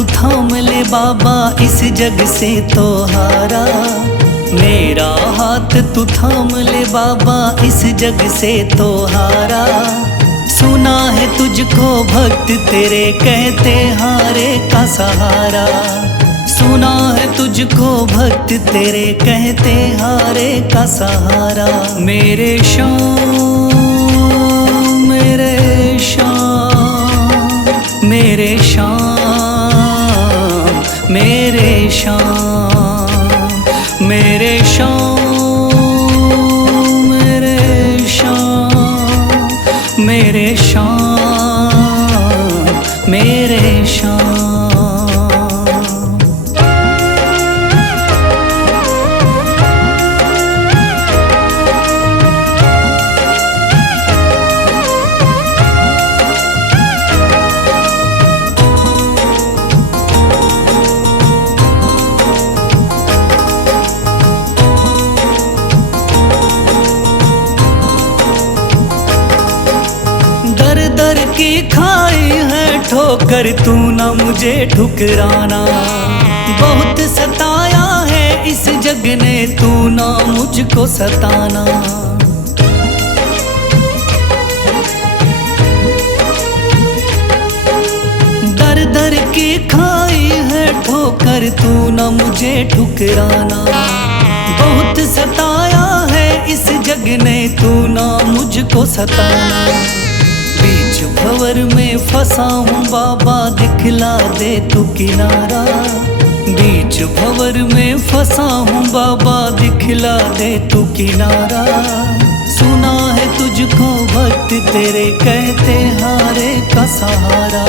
तू थाम ले बाबा इस जग से तो हारा। मेरा हाथ तू थाम ले बाबा इस जग से तो हारा। सुना है तुझको भक्त तेरे कहते हारे का सहारा। सुना है तुझको भक्त तेरे कहते हारे का सहारा। मेरे श्याम मेरे श्याम मेरे श्याम मेरे श्याम मेरे श्याम मेरे श्याम मेरे श्याम मेरे श्याम। दर की खाई है ठोकर तू ना मुझे ठुकराना। बहुत सताया है इस जग ने तू ना मुझको सताना। दर दर की खाई है ठोकर तू ना मुझे ठुकराना। बहुत सताया है इस जग ने तू ना मुझको सताना। बीच भंवर में फंसा हूँ बाबा दिखला दे तू किनारा। बीच भंवर में फंसा हूँ बाबा दिखला दे तू किनारा। सुना है तुझको भक्त तेरे कहते हारे का सहारा।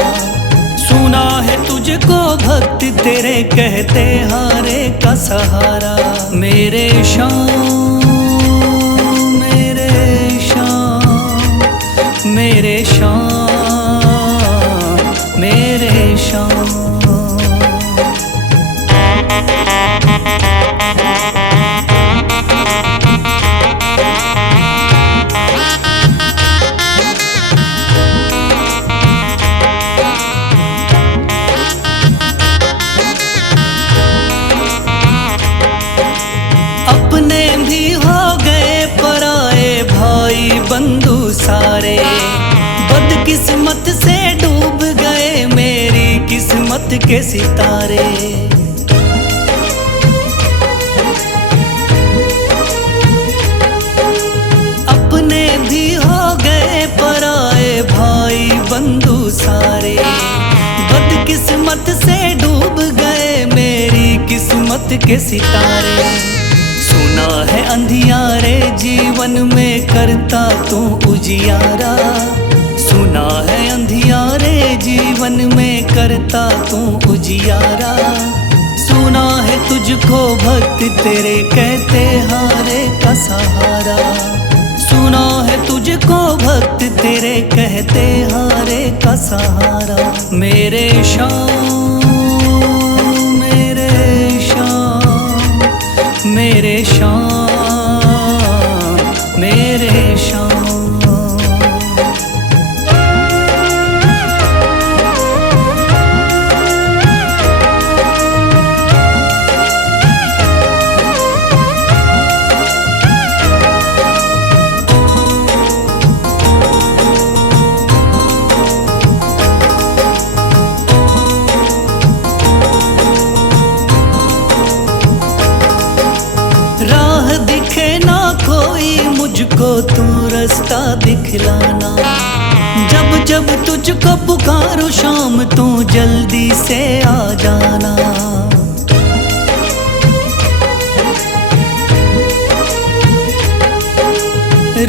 सुना है तुझको भक्त तेरे कहते हारे का सहारा। मेरे श्याम मेरे श्याम मेरे श्याम मेरे श्याम। अपने भी हो गए पराए भाई बंधु सारे। बदकिस्मत से डूब गए मेरी किस्मत के सितारे। अपने भी हो गए पराए भाई बंधु सारे। बदकिस्मत से डूब गए मेरी किस्मत के सितारे। सुना है अंधियारे जीवन में करता तू उजियारा। सुना है अंधियारे जीवन में करता तू उजियारा। सुना है तुझको भक्त तेरे कहते हारे का सहारा। सुना है तुझको भक्त तेरे कहते हारे का सहारा। मेरे श्याम मेरे श्याम मेरे श्याम मेरे श्याम। राह दिखे ना कोई मुझको तू रास्ता दिखलाना। जब जब तुझको पुकारूं शाम तू जल्दी से आ जाना।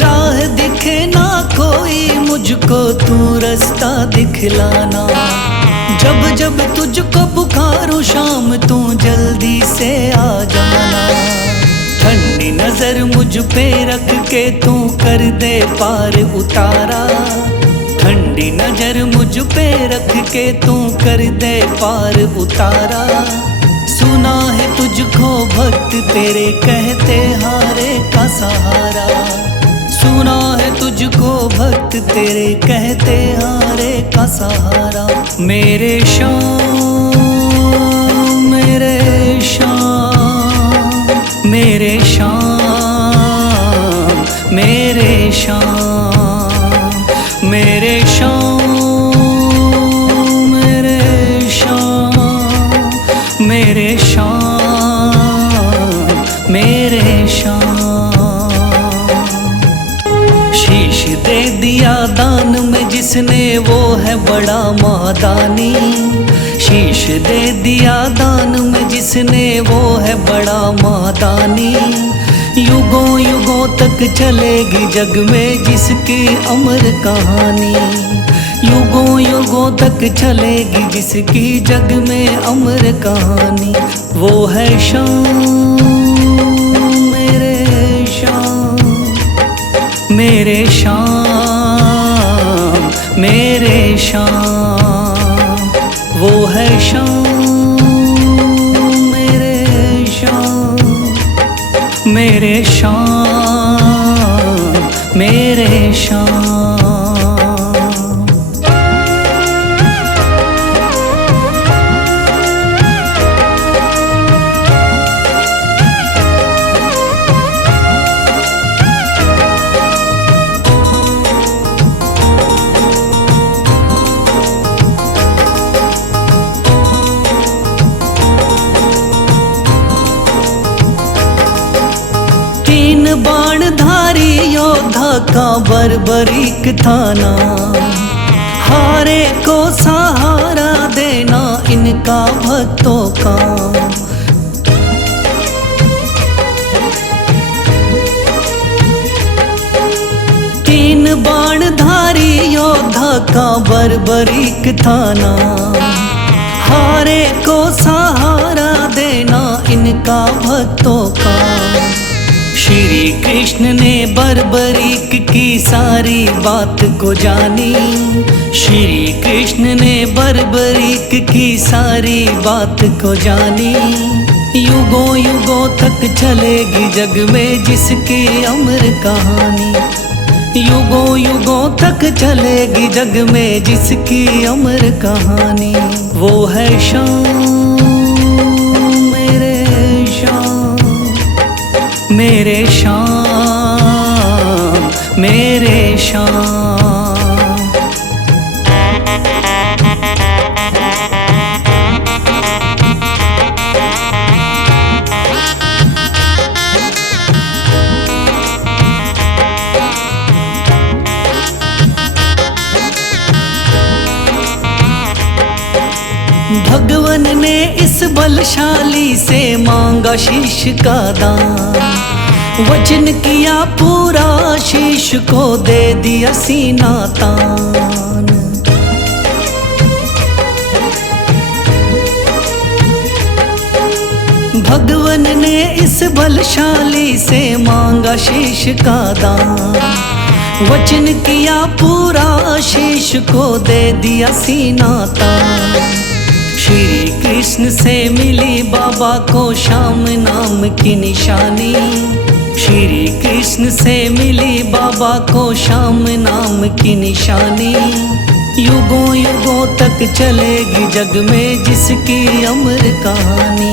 राह दिखे ना कोई मुझको तू रास्ता दिखलाना। जब जब तुझको पुकारूं शाम तू जल्दी से आ जाना। ठंडी नजर मुझ पे रख के तू कर दे पार उतारा। ठंडी नजर मुझ पे रख के तू कर दे पार उतारा। सुना है तुझको भक्त तेरे कहते हारे का सहारा। सुना है तुझको भक्त तेरे कहते हारे का सहारा। मेरे श्याम मेरे श्याम, मेरे श्याम, मेरे श्याम, मेरे श्याम, मेरे श्याम, मेरे श्याम, मेरे श्याम। शीश दे दिया दान में जिसने वो है बड़ा मादानी। शीश दे दिया दान में जिसने वो है बड़ा मादानी। युगों युगों तक चलेगी जग में जिसकी अमर कहानी। युगों युगों तक चलेगी जिसकी जग में अमर कहानी। वो है श्याम, मेरे श्याम, मेरे श्याम, मेरे श्याम। वो है श्याम, मेरे श्याम, मेरे श्याम, मेरे श्याम। तीन बाणधारी योद्धा का बर्बरीक थाना। हारे को सहारा देना इनका भक्तों का। तीन बाणधारी योद्धा का बर्बरीक थाना। हारे को सहारा देना इनका भक्तों का। श्री कृष्ण ने बर्बरीक की सारी बात को जानी। श्री कृष्ण ने बर्बरीक की सारी बात को जानी। युगों युगों तक चलेगी जग में जिसकी अमर कहानी। युगों युगों तक चलेगी जग में जिसकी अमर कहानी। वो है श्याम, मेरे श्याम, मेरे श्याम, मेरे श्याम। भगवन ने इस बलशाली से मांगा शीश का दान। वचन किया पूरा शीश को दे दिया सीना तान। भगवन ने इस बलशाली से मांगा शीश का दान। वचन किया पूरा शीश को दे दिया सीना तान। श्री कृष्ण से मिली बाबा को श्याम नाम की निशानी। श्री कृष्ण से मिली बाबा को श्याम नाम की निशानी। युगों युगों तक चलेगी जग में जिसकी अमर कहानी।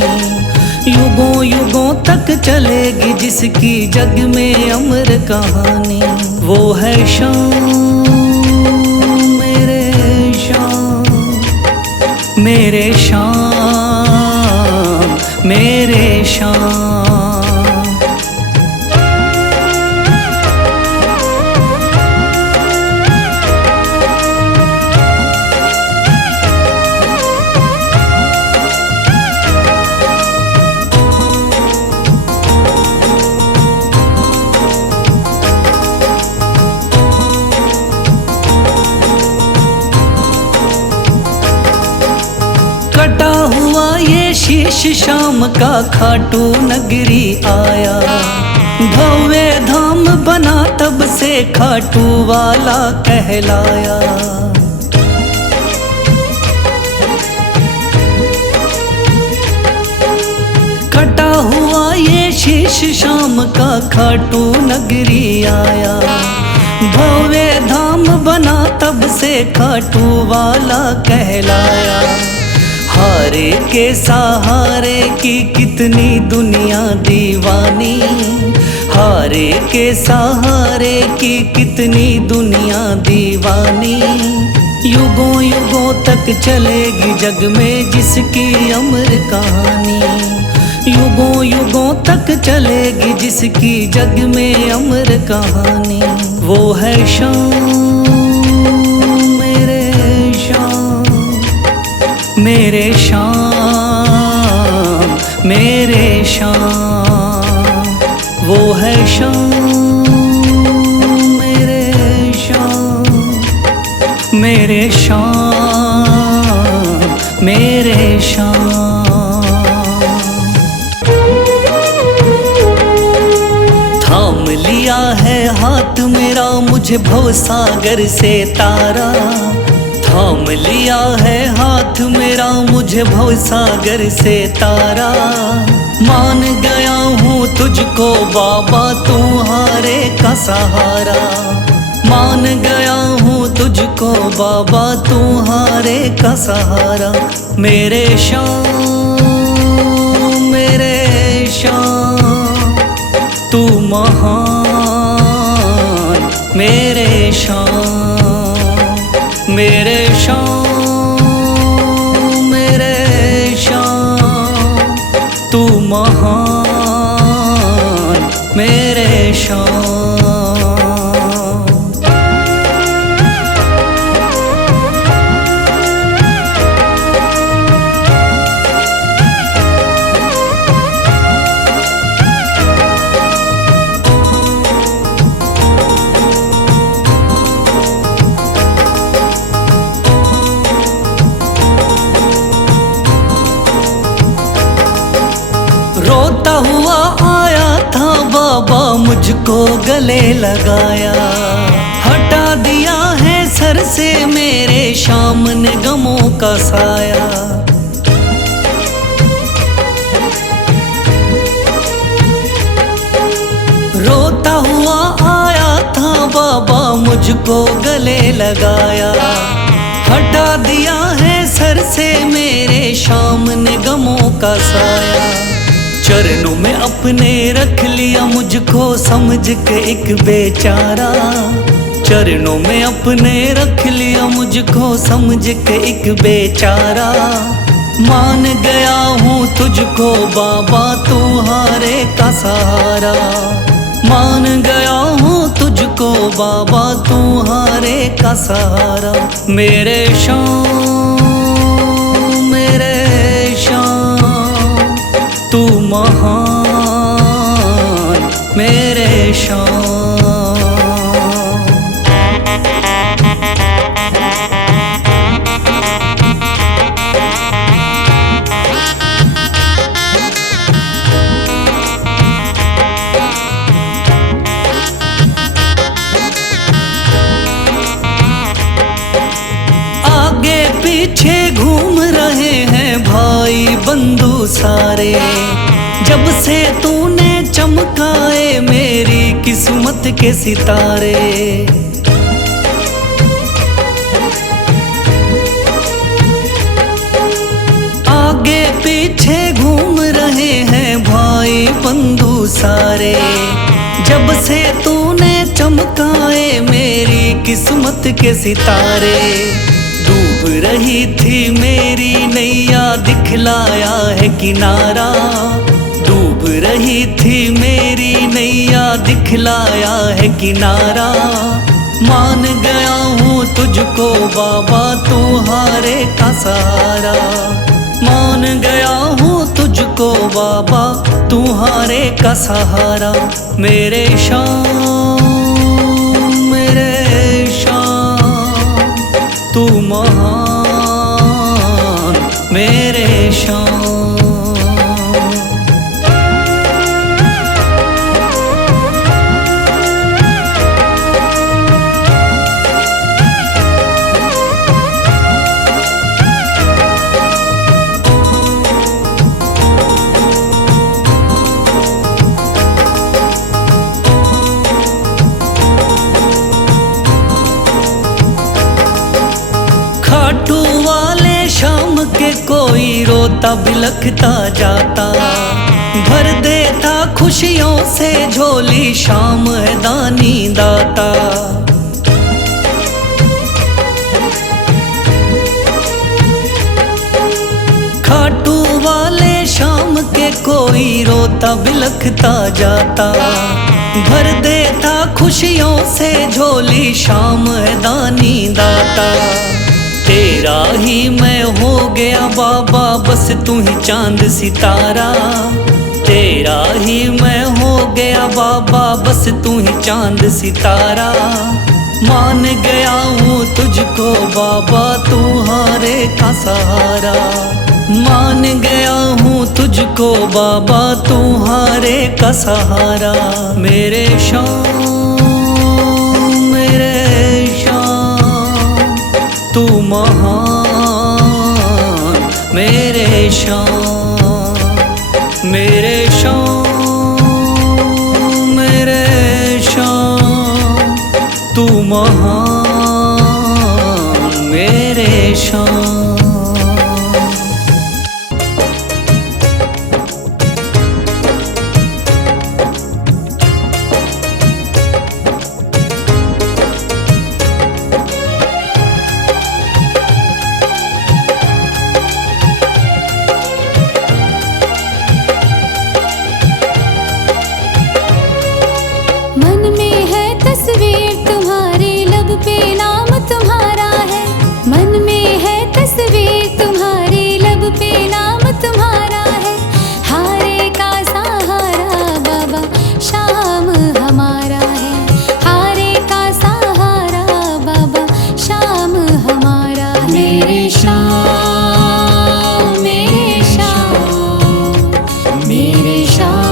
युगों युगों तक चलेगी जिसकी जग में अमर कहानी। वो है श्याम, मेरे श्याम, मेरे श्याम, मेरे श्याम। कटा हुआ ये शीश शाम का खाटू नगरी आया। भव्य धाम बना तब से खाटू वाला कहलाया। कटा हुआ ये शीश शाम का खाटू नगरी आया। भव्य धाम बना तब से खाटू वाला कहलाया। हारे के सहारे की कितनी दुनिया दीवानी, हारे के सहारे की कितनी दुनिया दीवानी। युगों युगों तक चलेगी जग में जिसकी अमर कहानी, युगों युगों तक चलेगी जिसकी जग में अमर कहानी। वो है शाम मेरे शाम, मेरे शाम मेरे शाम। वो है शाम मेरे शाम, मेरे शाम मेरे शाम। थाम लिया है हाथ मेरा मुझे भवसागर से तारा, थाम लिया है हाथ मेरा मुझे भवसागर से तारा। मान गया हूँ तुझको बाबा तुम्हारे का सहारा, मान गया हूँ तुझको बाबा तुम्हारे का सहारा। मेरे शाम मेरे शाम तू महान, मेरे शाम मेरे शाम मेरे शाम तू महान, मेरे शाम। रोता हुआ आया था बाबा मुझको गले लगाया, हटा दिया है सर से मेरे शाम ने गमों का साया। रोता हुआ आया था बाबा मुझको गले लगाया, हटा दिया है सर से मेरे शाम ने गमों का साया। चरणों में अपने रख लिया मुझको समझ के एक बेचारा, चरणों में अपने रख लिया मुझको समझ के एक बेचारा। मान गया हूँ तुझको बाबा तुम्हारे का सहारा, मान गया हूँ तुझको बाबा तुम्हारे का सहारा। मेरे शाम मेरे शाम तू महान, मेरे शाम। आगे पीछे घूम रहे हैं भाई बंधु सारे, जब से तूने चमकाए मेरी किस्मत के सितारे। आगे पीछे घूम रहे हैं भाई बंधु सारे, जब से तूने चमकाए मेरी किस्मत के सितारे। डूब रही थी मेरी नैया दिखलाया है किनारा, डूब रही थी मेरी नैया दिखलाया है किनारा। मान गया हूँ तुझको बाबा तुम्हारे का सहारा, मान गया हूँ तुझको बाबा तुम्हारे का सहारा। मेरे शाम मेरे शाम तू महान, मेरे शाम। खाटू वाले शाम के कोई रोता बिलखता जाता, भर देता खुशियों से झोली शाम है दानी दाता। खाटू वाले शाम के कोई रोता बिलखता जाता, भर देता खुशियों से झोली शाम है दानी दाता। तेरा ही मैं हो गया बाबा बस तू ही चांद सितारा, तेरा ही मैं हो गया बाबा बस तू ही चांद सितारा। मान गया हूँ तुझको बाबा तू हारे का सहारा, मान गया हूँ तुझको बाबा तू हारे का सहारा। मेरे शाम तू महान, मेरे शाम मेरे शाम तू महान मेरे शाम। मन में है तस्वीर तुम्हारी, लब पे नाम तुम्हारा है। मन में है तस्वीर तुम्हारी, लब पे नाम तुम्हारा है। हारे का सहारा बाबा शाम हमारा है, हारे का सहारा बाबा शाम हमारा है। मेरे शाम मेरे शाम मेरे शाम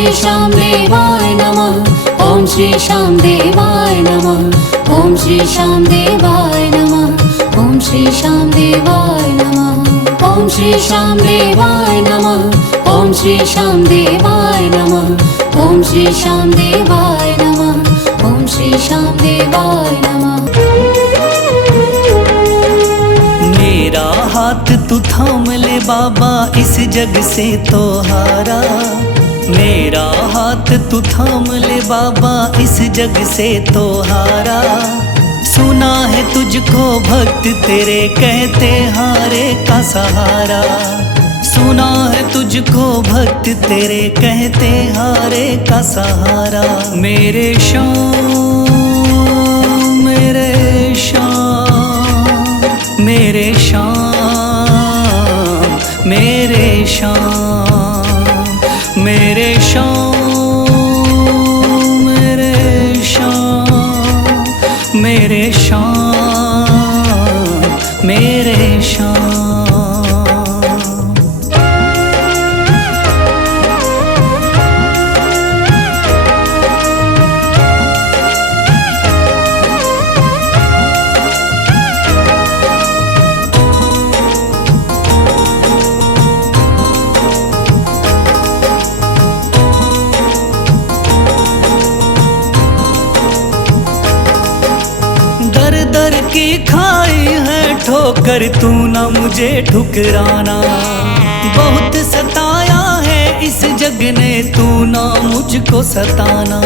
श्री श्याम देवाय नमः। ओम श्री श्याम देवाय नमः। ओम श्री श्याम देवाय नमः। ओम श्री श्याम देवाय नमः। ओम श्री श्याम देवाय नमः। ओम श्री श्याम देवाय नमः। ओम श्री श्याम देवाय नमः। ओम श्री श्याम देवाय नमः। मेरा हाथ तू थाम ले बाबा, इस जग से तो हारा। मेरा हाथ तू थाम ले बाबा, इस जग से तो हारा। सुना है तुझको भक्त तेरे कहते हारे का सहारा। सुना है तुझको भक्त तेरे कहते हारे का सहारा। मेरे श्याम मेरे श्याम मेरे श्याम मेरे श्याम मेरे श्याम मेरे श्याम मेरे श्याम मेरे श्याम। दर की खाई है ठोकर, तू ना मुझे ठुकराना। बहुत सताया है इस जग ने, तू ना मुझको सताना।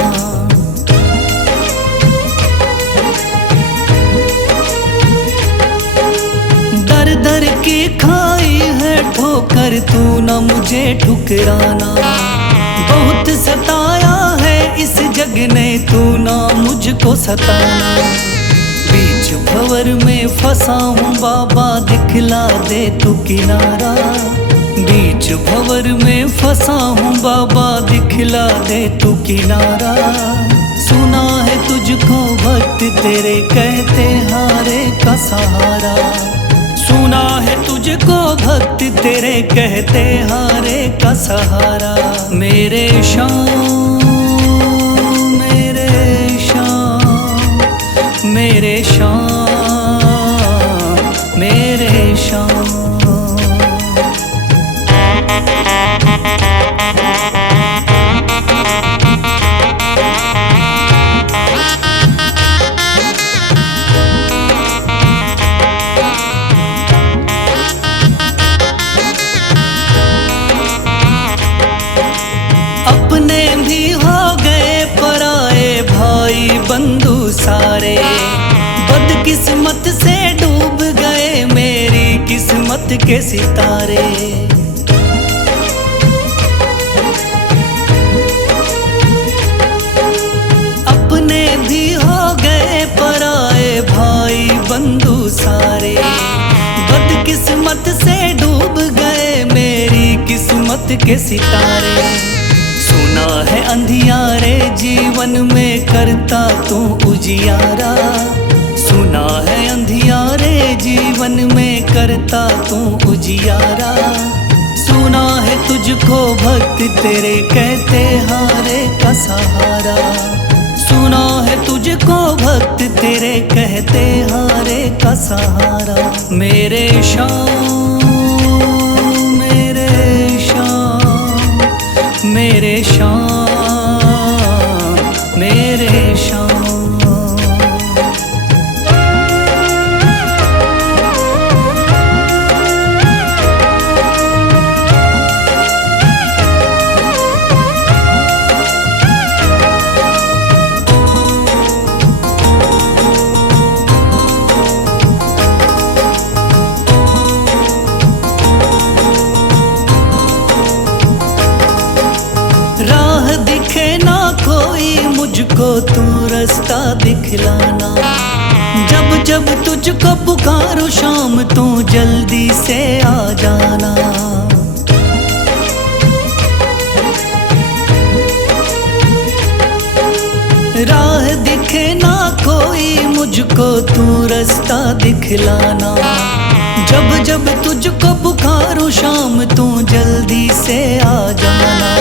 दर दर की खाई है ठोकर, तू ना मुझे ठुकराना। बहुत सताया है इस जग ने, तू ना मुझको सताना। बीच भंवर में फंसा हूँ बाबा, दिखला दे तू किनारा। बीच भंवर में फंसा हूँ बाबा, दिखला दे तू किनारा। सुना है तुझको भक्त तेरे कहते हारे का सहारा। सुना है तुझको भक्त तेरे कहते हारे का सहारा। मेरे श्याम मेरे श्याम मेरे श्याम मेरे श्याम। अपने भी हो गए पराए भाई बंधु सारे। बदकिस्मत से डूब गए मेरी किस्मत के सितारे। अपने भी हो गए पराए भाई बंधु सारे। बदकिस्मत से डूब गए मेरी किस्मत के सितारे। सुना है अंधियारे जीवन में करता तू उजियारा। सुना है अंधियारे जीवन में करता तू उजियारा। सुना है तुझको भक्त तेरे कहते हारे का सहारा। सुना है तुझको भक्त तेरे कहते हारे का सहारा। मेरे श्याम मेरे श्याम मेरे श्याम मेरे श्याम। राह दिखे ना कोई मुझको, तू रास्ता दिखलाना। जब जब तुझको पुकारूं शाम, तू जल्दी से आ जाना। राह दिखे ना कोई मुझको, तू रास्ता दिखलाना। जब जब तुझको पुकारूं शाम, तू जल्दी से आ जाना।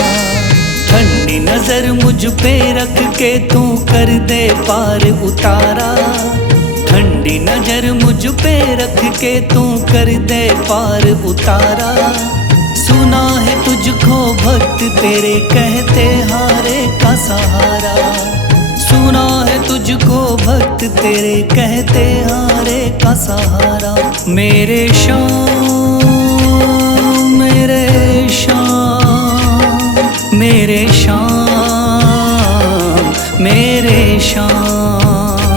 ठंडी नजर मुझ पे रख के तू कर दे पार उतारा, ठंडी नजर मुझ पे रख के तू कर दे पार उतारा। सुना है तुझको भक्त तेरे कहते हारे का सहारा, सुना है तुझको भक्त तेरे कहते हारे का सहारा। मेरे श्याम मेरे श्याम मेरे श्याम मेरे श्याम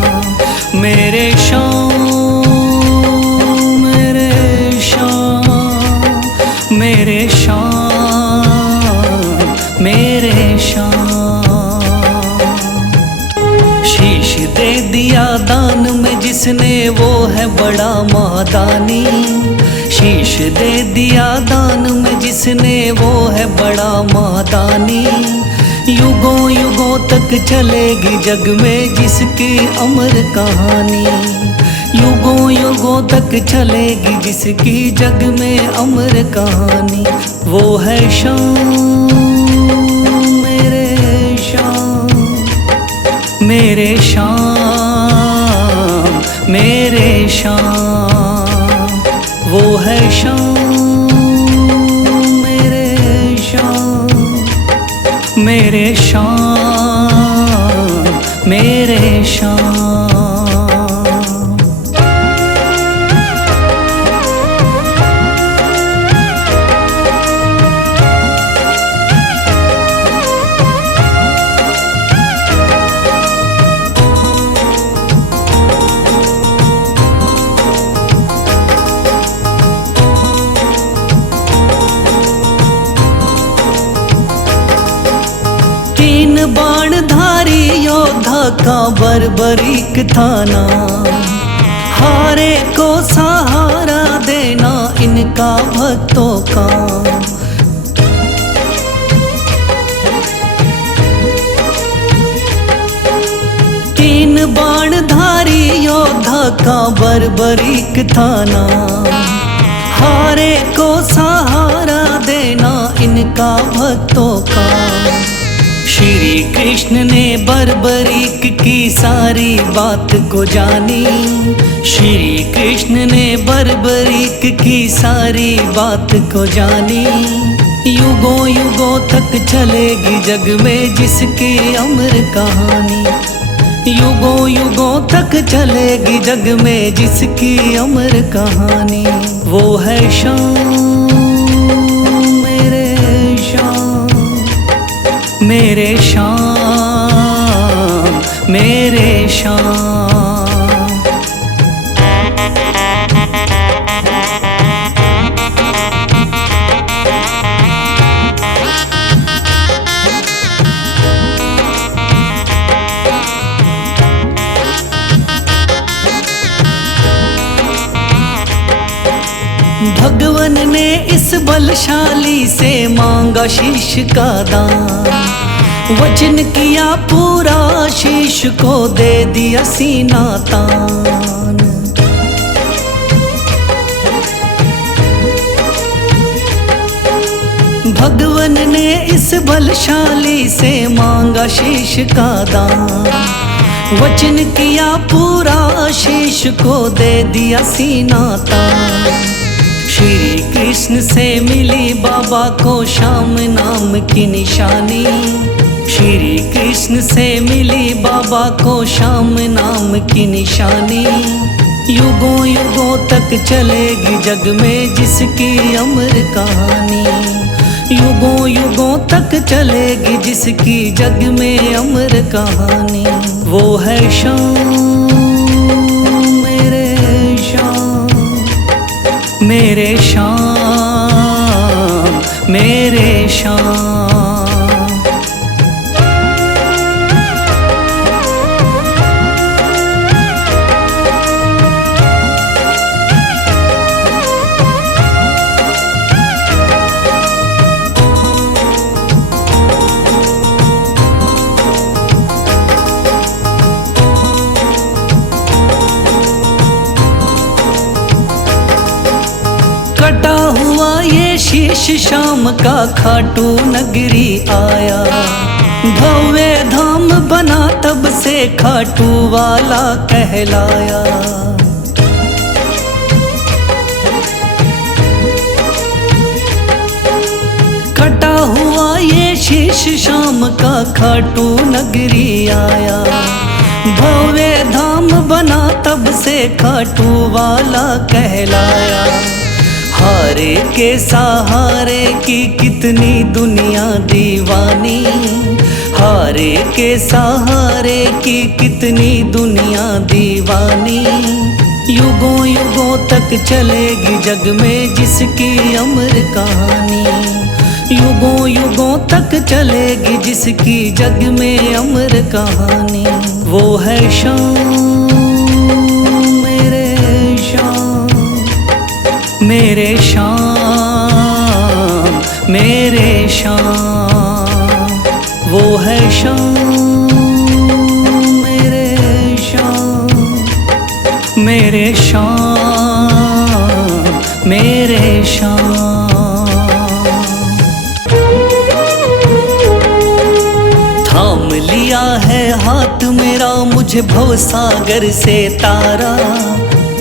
मेरे श्याम मेरे श्याम मेरे श्याम मेरे श्याम। शीश दे दिया दान में जिसने वो है बड़ा महादानी, शीश दे दिया दान में जिसने वो है बड़ा महादानी। युगों युगों तक चलेगी जग में जिसकी अमर कहानी, युगों युगों तक चलेगी जिसकी जग में अमर कहानी। वो है श्याम मेरे श्याम मेरे श्याम मेरे श्याम। वो है श्याम मेरे श्याम मेरे श्याम मेरे श्याम। बाणधारी योद्धा का बर्बरीक थाना, हारे को सहारा देना इनका भक्तों का। तीन बाणधारी योद्धा का बर्बरीक थाना, हारे को सहारा देना इनका भक्तों का। श्री कृष्ण ने बर्बरीक की सारी बात को जानी, श्री कृष्ण ने बर्बरीक की सारी बात को जानी। युगों युगों तक चलेगी जग में जिसकी अमर कहानी, युगों युगों तक चलेगी जग में जिसकी अमर कहानी। वो है श्याम मेरे श्याम मेरे श्याम मेरे श्याम। भगवन ने इस बलशाली से मांगा शीश का दान, वचन किया पूरा शीश को दे दिया सीना तान। भगवन ने इस बलशाली से मांगा शीश का दान, वचन किया पूरा शीश को दे दिया सीना तान। श्री कृष्ण से मिली बाबा को श्याम नाम की निशानी, श्री कृष्ण से मिली बाबा को श्याम नाम की निशानी। युगों युगों तक चलेगी जग में जिसकी अमर कहानी, युगों युगों तक चलेगी जिसकी जग में अमर कहानी। वो है श्याम मेरे श्याम मेरे श्याम मेरे श्याम। कटा हुआ ये शीश शाम का खाटू नगरी आया, भव्य धाम बना तब से खाटू वाला कहलाया। कटा हुआ ये शीश शाम का खाटू नगरी आया। भव्य धाम बना तब से खाटू वाला कहलाया। हारे के सहारे की कितनी दुनिया दीवानी, हारे के सहारे की कितनी दुनिया दीवानी। युगों युगों तक चलेगी जग में जिसकी अमर कहानी, युगों युगों तक चलेगी जिसकी जग में अमर कहानी। वो है शाम मेरे शाम, मेरे शाम मेरे शाम। वो है शाम मेरे शाम, मेरे शाम मेरे शाम। थाम लिया है हाथ मेरा मुझे भवसागर से तारा,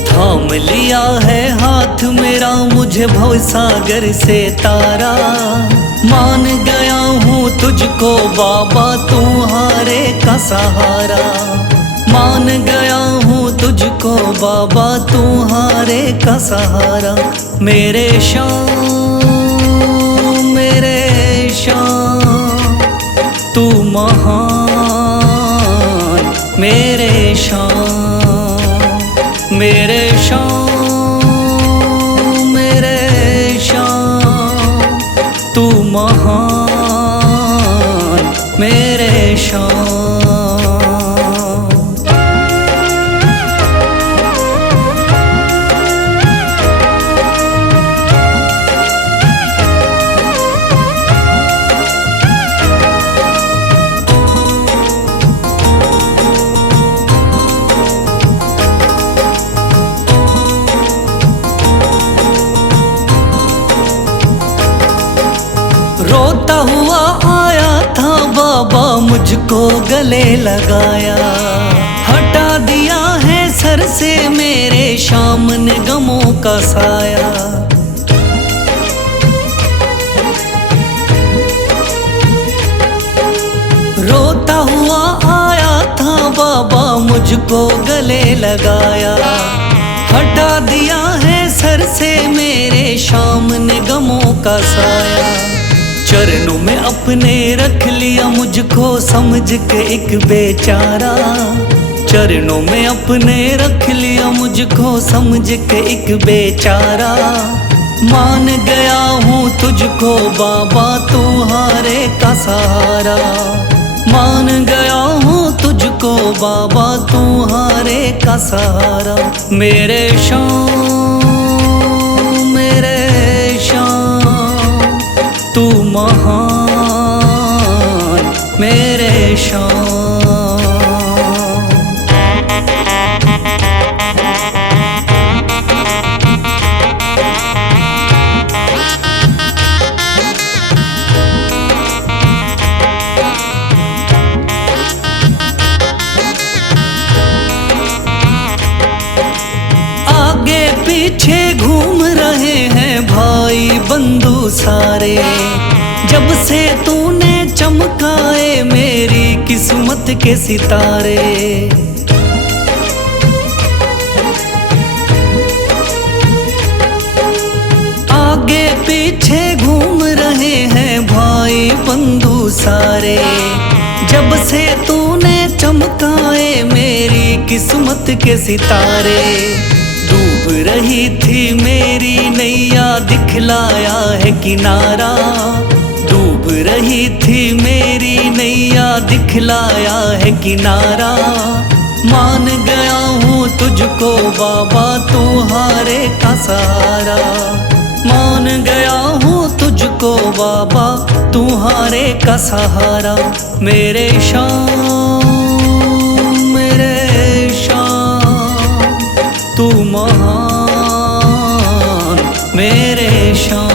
थाम लिया है हाथ मेरा मुझे भवसागर से तारा। मान गया हूँ तुझको बाबा तुम्हारे का सहारा, मान गया हूँ तुझको बाबा तुम्हारे का सहारा। मेरे शाम मेरे शाम तू महान, मेरे शाम मेरे शाम मेरे शाम तू महान, मेरे शाम। रोता हुआ आया था बाबा मुझको गले लगाया, हटा दिया है सर से मेरे शाम ने गमों का साया। रोता हुआ आया था बाबा मुझको गले लगाया, हटा दिया है सर से मेरे शाम ने गमों का साया। चरणों में अपने रख लिया मुझको समझ के एक बेचारा, चरणों में अपने रख लिया मुझको समझ के एक बेचारा। मान गया हूँ तुझको बाबा तुम्हारे का सहारा, मान गया हूँ तुझको बाबा तुम्हारे का सहारा। मेरे शाम मेरे शाम तू महान, मेरे शाम। आगे पीछे घूम रहे हैं भाई बंधु सारे, जब से तूने चमकाए मेरी किस्मत के सितारे। आगे पीछे घूम रहे हैं भाई बंधु सारे, जब से तूने चमकाए मेरी किस्मत के सितारे। डूब रही थी मेरी नैया दिखलाया है किनारा, डूब रही थी मेरी नैया दिखलाया है किनारा। मान गया हूँ तुझको बाबा तुम्हारे का सहारा, मान गया हूँ तुझको बाबा तुम्हारे का सहारा। मेरे शाम मेरे शाम तू महान, मेरे शाम।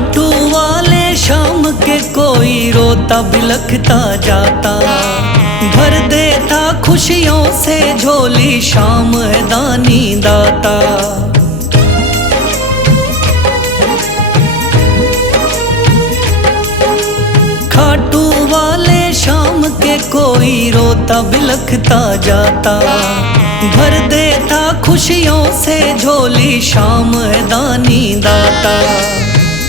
खाटू वाले शाम के कोई रोता बिलखता जाता, भर देता खुशियों से झोली शाम है दानी दाता। खाटू वाले शाम के कोई रोता बिलखता जाता, भर देता खुशियों से झोली शाम है दानी दाता।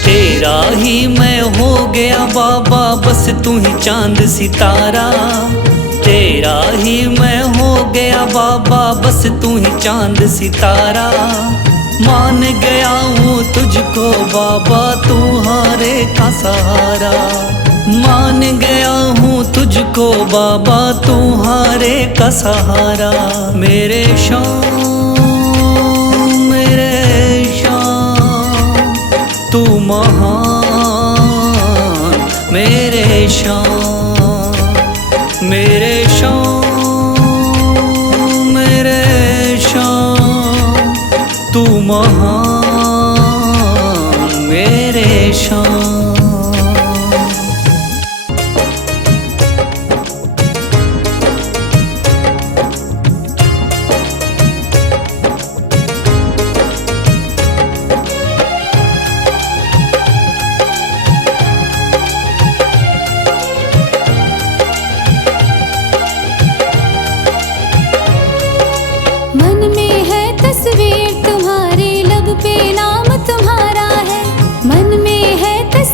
तेरा ही मैं हो गया बाबा बस तू ही चांद सितारा, तेरा ही मैं हो गया बाबा बस तू ही चांद सितारा। मान गया हूँ तुझको बाबा तू हारे का सहारा, मान गया हूँ तुझको बाबा तू हारे का सहारा। मेरे शाम तू महान, मेरे शाम मेरे शाम तू महान, मेरे शाम। मन में है तस्वीर तुम्हारी लब पे नाम तुम्हारा है, मन में है तस्वीर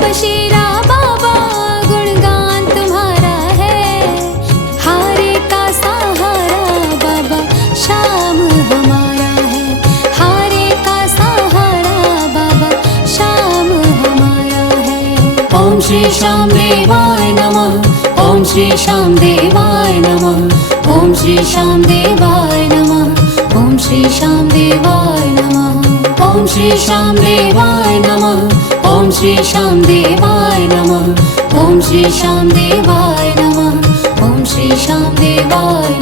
बशीरा बाबा गुणगान तुम्हारा है। हारे का सहारा बाबा श्याम हमारा है। हारे का सहारा बाबा श्याम हमारा है। ओम श्री श्याम देवाय नमः। ओम श्री श्याम देवाय नमः। ओम श्री श्याम देवाय नमः। ओम श्री श्याम देवाय नमः। ओम श्री श्याम देवाय नमः। ओम श्री श्याम देवाय नमः। ओम श्री श्याम देवाय नमः। ओम श्री श्याम देवाय